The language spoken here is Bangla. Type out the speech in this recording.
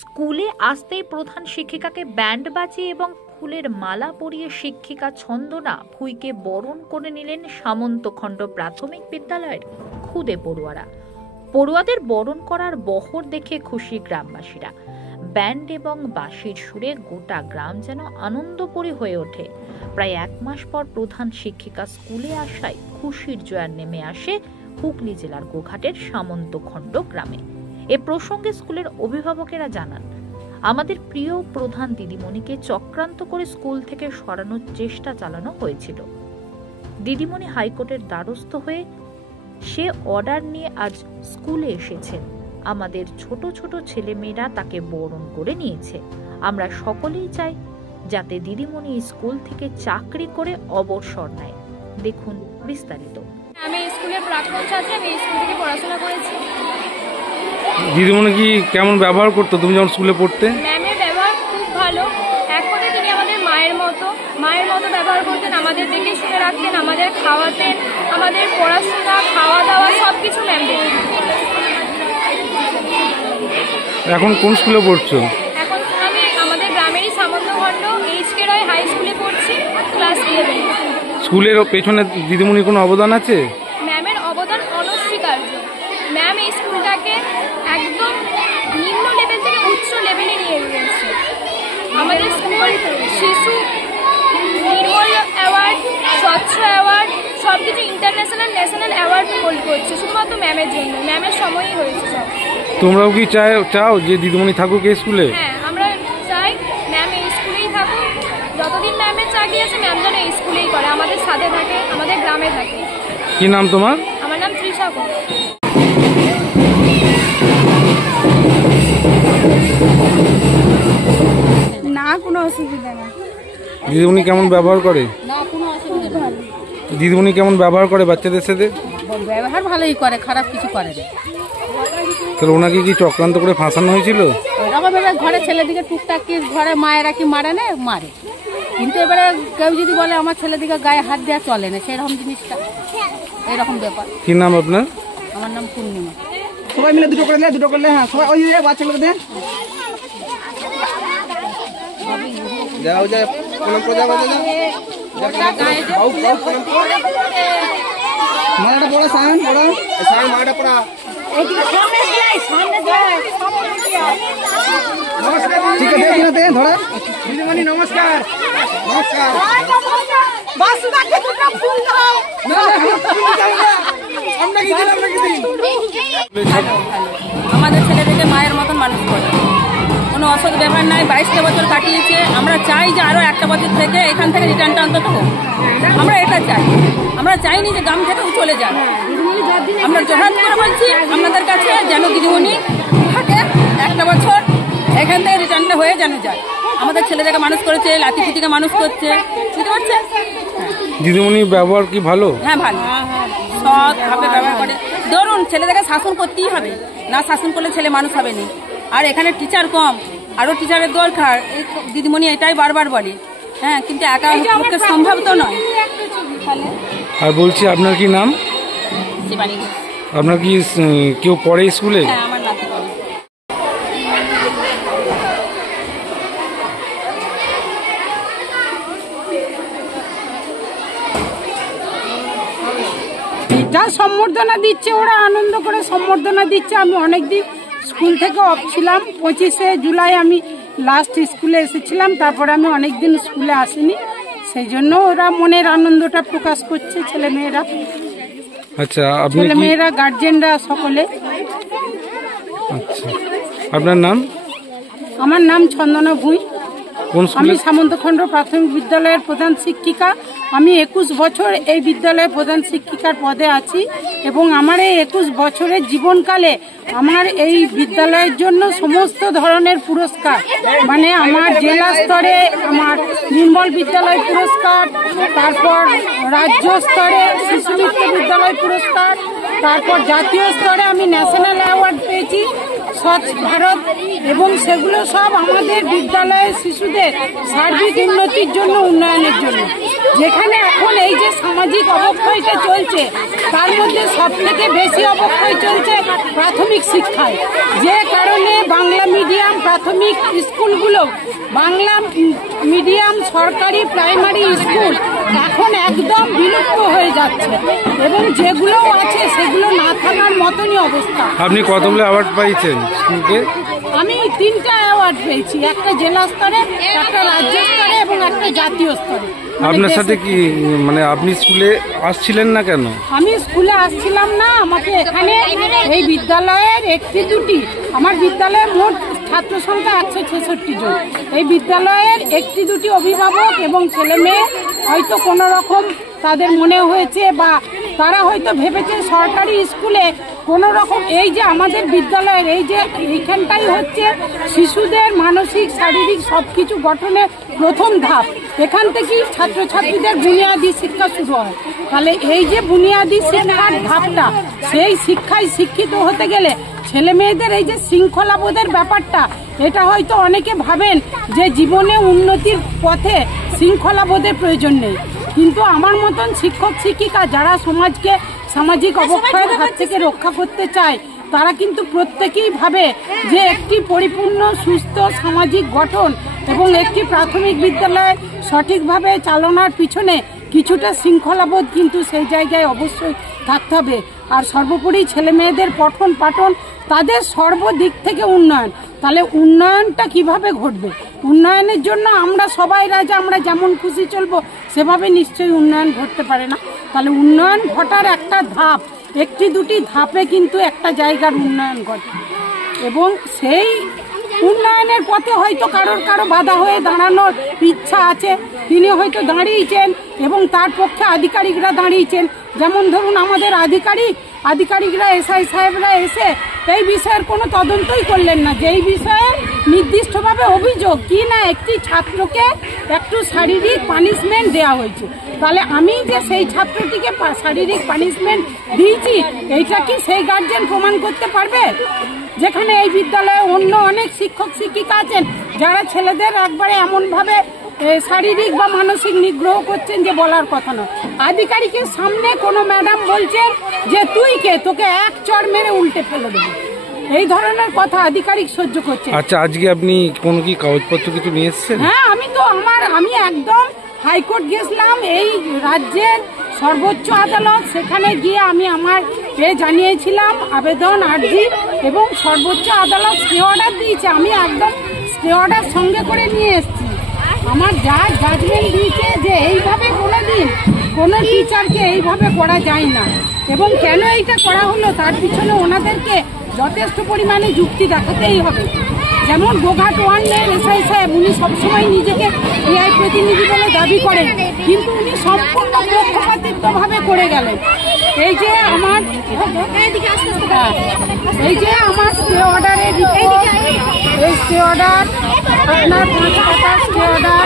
স্কুলে আসতেই প্রধান শিক্ষিকাকে ব্যান্ড বাজিয়ে এবং ফুলের মালা পরিয়ে শিক্ষিকা ছন্দনা ভুঁইকে বরণ করে নিলেন সামন্তখণ্ড প্রাথমিক বিদ্যালয়ের খুদে পড়ুয়ারা। পড়ুয়াদের বরণ করার বহর দেখে খুশি গ্রামবাসীরা। ব্যান্ড এবং বাঁশির সুরে গোটা গ্রাম যেন আনন্দপুরী হয়ে ওঠে। প্রায় 1 মাস পর প্রধান শিক্ষিকা স্কুলে আসায় খুশির জোয়ার নেমে আসে হুগলি জেলার গোঘাটের সামন্তখণ্ড গ্রামে। এ প্রসঙ্গে স্কুলের অভিভাবকেরা জানান, আমাদের প্রিয় প্রধান দিদিমণিকে চক্রান্ত করে স্কুল থেকে সরানোর চেষ্টা চালানো হয়েছিল। দিদিমণি হাইকোর্টের দ্বারস্থ হয়ে সে অর্ডার নিয়ে আজ স্কুলে এসেছেন। আমাদের ছোট ছোট ছেলেমেয়েরা তাকে বরণ করে নিয়েছে। আমরা সকলেই চাই যাতে দিদিমণি স্কুল থেকে চাকরি করে অবসর নেয়। দেখুন বিস্তারিত। আমি স্কুলের প্রাক্তন ছাত্রী, আমি স্কুল থেকে পড়াশোনা করেছি। দিদিমণি কি কেমন ব্যবহার করতো তুমি যখন স্কুলে পড়তে? ম্যামের ব্যবহার খুব ভালো। এক কথায় তিনি আমাদের মায়ের মতো ব্যবহার করতেন। আমাদের দেখে শুনে রাখতেন, আমাদের খাওয়াতেন, আমাদের পড়াশোনা, খাওয়া দাওয়া সবকিছু ম্যাম দেখতেন। এখন কোন স্কুলে পড়ছো? এখন আমি আমাদের গ্রামেরই সামন্তখণ্ড এইচকে রয় হাই স্কুলে পড়ছি, ক্লাস 11। স্কুলের পেছনে দিদিমণির কোনো অবদান আছে? ম্যামের অবদান অনস্বীকার্য। ম্যাম এই স্কুলটাকে একদম নিম্ন লেভেল থেকে উচ্চ লেভেলে নিয়ে গিয়েছে। আমাদের স্কুল শিশু নির্মল অ্যাওয়ার্ড, স্বচ্ছ অ্যাওয়ার্ড সবকিছু ইন্টারন্যাশনাল ন্যাশনাল অ্যাওয়ার্ড হোল্ড করছে শুধুমাত্র ম্যামের জন্য। ম্যামের সময়ই হয়েছে সব। তোমরাও কি চাও যে দিদিমণি থাকুক এই স্কুলে? হ্যাঁ, আমরা চাই ম্যাম এই স্কুলেই থাকুক। যতদিন ম্যামের চাকরি আছে ম্যাম যেন এই স্কুলেই করে, আমাদের সাথে থাকে, আমাদের গ্রামে থাকে। কি নাম তোমার? আমার নাম তৃষা কর। না, কোনো অসুবিধা না। দিদিমণি কেমন ব্যবহার করে? না, কোনো অসুবিধা না। দিদিমণি কেমন ব্যবহার করে বাচ্চাদের সাথে? ব্যবহার ভালোই করে, খারাপ কিছু করে না। তাহলে ওনাকে কি চক্রান্ত করে ফাঁসানো হয়েছিল? ওরকম এবার ঘরে ছেলেদিকে টুকটাক কি ঘরে মায়েরা কি মারে না, মারে। কিন্তু এবারে কেউ যদি বলে আমার ছেলেদিকে গায়ে হাত দেওয়া চলে না, সেরকম জিনিসটা এরকম ব্যাপার। কি নাম আপনার? আমার নাম পূর্ণিমা। সবাই মিলে দুটো করলে হ্যাঁ, সবাই ওই বাচ্চাগুলোকে দেন। যাও যা প্রণাম করে দাও, মালাটা পড়া সায়ন, পড়া সায়ন, মালাটা পড়া। ঠিক আছে, ধরা দিদিমণি নমস্কার। নমস্কার। আমাদের ছেলেদেরকে মায়ের মতন মানুষ করে, কোনো অসৎ ব্যবহার নাই। 22টা বছর কাটিয়েছে। আমরা চাই যে আরো 1টা বছর থেকে এখান থেকে রিটার্নটা অন্তত হোক। আমরা এটা চাই। আমরা চাইনি যে গ্রাম থেকে চলে যান। আমরা জোহার করে বলছি আপনাদের কাছে যেন দিদিমণি থাকে 1টা বছর, এখান থেকে রিটার্নটা হয়ে যেন যায়। আমাদের ছেলেদেরকে মানুষ করেছে, লাতিপুতিকে মানুষ করছে, বুঝতে পারছেন? দিদিমণির ব্যবহার কি ভালো? হ্যাঁ, ভালো, সৎ ভাবে ব্যবহার করে। ধরুন ছেলেদেরকে শাসন করতেই হবে, না শাসন করলে ছেলে মানুষ হবে না। আর এখানে টিচার কম, আরো টিচারের দরকার। এই দিদিমণি এটাই বারবার বলে। হ্যাঁ, কিন্তু একা পক্ষে সম্ভব তো নয়। আর বলছি আপনার কি নাম? শিবানী। আপনার কি কেউ পড়ে স্কুলে? হ্যাঁ, আমার নাতি পড়ে। এটা সম্বর্ধনা দিচ্ছে, ওরা আনন্দ করে সম্বর্ধনা দিচ্ছে। আমি অনেকদিন স্কুল থেকে অফ ছিলাম। 25শে জুলাই আমি লাস্ট স্কুলে এসেছিলাম, তারপরে আমি অনেকদিন স্কুলে আসিনি। সেই জন্য ওরা মনের আনন্দটা প্রকাশ করছে, ছেলেমেয়েরা। আচ্ছা, ছেলেমেয়েরা, গার্জেনরা সকলে। আচ্ছা, আপনার নাম? আমার নাম ছন্দনা ভুঁই। আমি সামন্তখণ্ড প্রাথমিক বিদ্যালয়ের প্রধান শিক্ষিকা। আমি 21 বছর এই বিদ্যালয়ের প্রধান শিক্ষিকার পদে আছি এবং আমার এই 21 বছরের জীবনকালে আমার এই বিদ্যালয়ের জন্য সমস্ত ধরনের পুরস্কার, মানে আমার জেলা স্তরে আমার নির্মল বিদ্যালয় পুরস্কার, তারপর রাজ্য স্তরে শিশু বিদ্যালয় পুরস্কার, তারপর জাতীয় স্তরে আমি ন্যাশনাল অ্যাওয়ার্ড পেয়েছি। স্বচ্ছ ভারত, এবং সেগুলো সব আমাদের বিদ্যালয়ের শিশুদের সার্বিক উন্নতির জন্য, উন্নয়নের জন্য। যেখানে এখন এই যে সামাজিক অবক্ষয়টা চলছে, তার মধ্যে সব থেকে বেশি অবক্ষয় চলছে প্রাথমিক শিক্ষায়, যে কারণে বাংলা মিডিয়াম প্রাথমিক স্কুলগুলো, বাংলা মিডিয়াম সরকারি প্রাইমারি স্কুল এখন একদম বিলুপ্ত হয়ে যাচ্ছে, এবং যেগুলো আছে সেগুলো না থাকার মতনই অবস্থা। আপনি কতগুলো অ্যাওয়ার্ড পাইছেন স্কুলকে? আমি 3টা অ্যাওয়ার্ড পেয়েছি, একটা জেলা স্তরে, একটা রাজ্য স্তরে এবং একটা জাতীয় স্তরে। আপনার সাথে কি মানে আপনি স্কুলে আসছিলেন না কেন? আমি স্কুলে আসছিলাম না, আমাকে এখানে এই বিদ্যালয়ের 1টি-2টি, আমার বিদ্যালয়ে মোট ছাত্র সংখ্যা 166 জন। এই বিদ্যালয়ের 1টি-2টি অভিভাবক এবং ছেলে মেয়ে হয়তো কোনো রকম তাদের মনে হয়েছে, বা তারা হয়তো ভেবেছে সরকারি স্কুলে কোনো রকম, এই যে আমাদের বিদ্যালয়ের এই যে এইখানটাই হচ্ছে শিশুদের মানসিক শারীরিক সবকিছু গঠনের প্রথম ধাপ, এখান থেকেই ছাত্রছাত্রীদের বুনিয়াদী শিক্ষা শুরু হয়। তাহলে এই যে বুনিয়াদী শিক্ষার ধাপটা, সেই শিক্ষায় শিক্ষিত হতে গেলে ছেলে মেয়েদের এই যে শৃঙ্খলাবোধের ব্যাপারটা, এটা হয়তো অনেকে ভাবেন যে জীবনে উন্নতির পথে শৃঙ্খলাবোধের প্রয়োজন নেই, কিন্তু আমার মতন শিক্ষক শিক্ষিকা যারা সমাজকে সামাজিক অবক্ষয়ের হাত থেকে রক্ষা করতে চায়, তারা কিন্তু প্রত্যেকেই ভাবে যে একটি পরিপূর্ণ সুস্থ সামাজিক গঠন এবং একটি প্রাথমিক বিদ্যালয় সঠিকভাবে চালনার পিছনে কিছুটা শৃঙ্খলাবোধ কিন্তু সেই জায়গায় অবশ্যই থাকতে হবে। আর সর্বোপরি ছেলে মেয়েদের পঠন পাঠন, তাদের সর্বদিক থেকে উন্নয়ন। তাহলে উন্নয়নটা কিভাবে ঘটবে? উন্নয়নের জন্য আমরা সবাই রাজা, আমরা যেমন খুশি চলবো সেভাবে নিশ্চয়ই উন্নয়ন ঘটতে পারে না। তাহলে উন্নয়ন ঘটার একটা ধাপ, 1টি-2টি ধাপে কিন্তু একটা জায়গার উন্নয়ন ঘটে, এবং সেই উন্নয়নের পথে হয়তো কারো বাধা হয়ে দাঁড়ানোর ইচ্ছা আছে, তিনি হয়তো দাঁড়িয়েছেন এবং তার পক্ষে আধিকারিকরা দাঁড়িয়েছেন। যেমন ধরুন আমাদের আধিকারিকরা এসআই সাহেবরা এসে এই বিষয়ের কোনো তদন্তই করলেন না, যে এই বিষয়ে নির্দিষ্টভাবে অভিযোগ কি না একটি ছাত্রকে একটু শারীরিক পানিশমেন্ট দেওয়া হয়েছে। তাহলে আমি যে সেই ছাত্রটিকে শারীরিক পানিশমেন্ট দিয়েছি, এইটা কি সেই গার্জিয়ান প্রমাণ করতে পারবে? যেখানে এই বিদ্যালয়ে অন্য অনেক শিক্ষক শিক্ষিকা আছেন যারা ছেলেদের একবারে এমনভাবে শারীরিক বা মানসিক নিগ্রহ করছেন যে বলার কথা নয়। আধিকারিকের সামনে কোনো ম্যাডাম বলছেন যে তুই কে, তোকে এক চড় মেরে উল্টে ফেলে দেবে, এই ধরনের কথা আধিকারিক সহ্য করছে। আচ্ছা, আজকে আপনি কোন কি কাগজপত্র কিছু নিয়ে এসেছেন? হ্যাঁ, আমি একদম হাইকোর্ট গেছিলাম, এই রাজ্যের সর্বোচ্চ আদালত, সেখানে গিয়ে আমি আমার জানিয়েছিলাম আবেদন আর্জি, এবং সর্বোচ্চ আদালত স্টে অর্ডার দিয়েছে। আমি একদম স্টে অর্ডার সঙ্গে করে নিয়ে এসেছি। আমার যা জাজমেন্ট দিয়েছে যে এইভাবে কোনোদিন কোনো টিচারকে এইভাবে করা যায় না, এবং কেন এইটা করা হলো তার পিছনে ওনাদেরকে যথেষ্ট পরিমাণে যুক্তি দেখাতেই হবে। যেমন গোঘাট 1-এর এসআই সাহেব, উনি সবসময় নিজেকে এআই প্রতিনিধি বলে দাবি করেন, কিন্তু উনি সম্পূর্ণ পক্ষপাতিত্বভাবে করে গেলেন। এই যে আমার স্টে অর্ডারের রিপোর্ট, এই স্টে অর্ডার আপনার 5 পাতার স্টে অর্ডার,